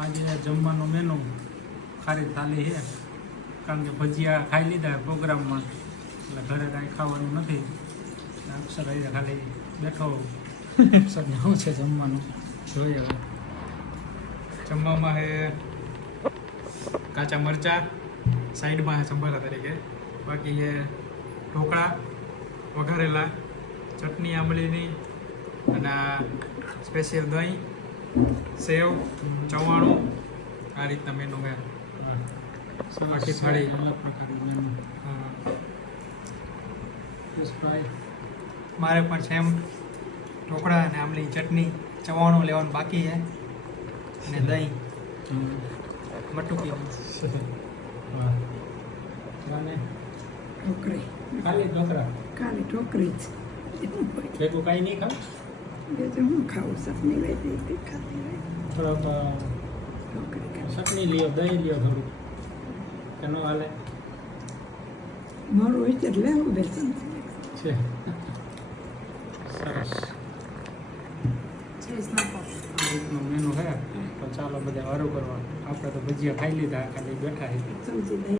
આજે જમવાનો મેનુ ખારી થાળી છે, કારણ કે ભજીયા ખાઈ લીધા પ્રોગ્રામમાં, એટલે ઘરે કાંઈ ખાવાનું નથી. અક્ષર અહીંયા ખાલી બેઠો, અક્ષરને શું છે જમવાનું જોઈએ. હવે જમવામાં છે કાચા મરચાં, સાઈડમાં છે સંભારા તરીકે, બાકી છે ઢોકળા વઘારેલા, ચટણી આંબલીની, અને સ્પેશિયલ દહીં, સેવ, ચવાણું, આ રીતના મેનુ છે. આખી થાળી મેનુ. મારે પણ સેમ ઢોકળા અને આંબલી ચટણી, ચવાણું લેવાનું બાકી છે, અને દહીં મટુકી. ઢોકળી ખાલી ઢોકળા, ખાલી ઢોકળી જ ભેગું કાંઈ નહીં ખાવ? બીજું હું ખાવું ચટણી વેચી તે ખાતી હોય થોડોક ઢોકળી ખાતી. ચટણી લ્યો, દહીં લ્યો થોડું, કે ન હાલે મોડું હોય ત્યારે લેવું બેસન છે. સરસ આ રીતનું મેનુ છે. તો ચાલો બધા વારું કરવા. આપણે તો ભજીયા ખાઈ લીધા, ખાલી બેઠા છે. સમજી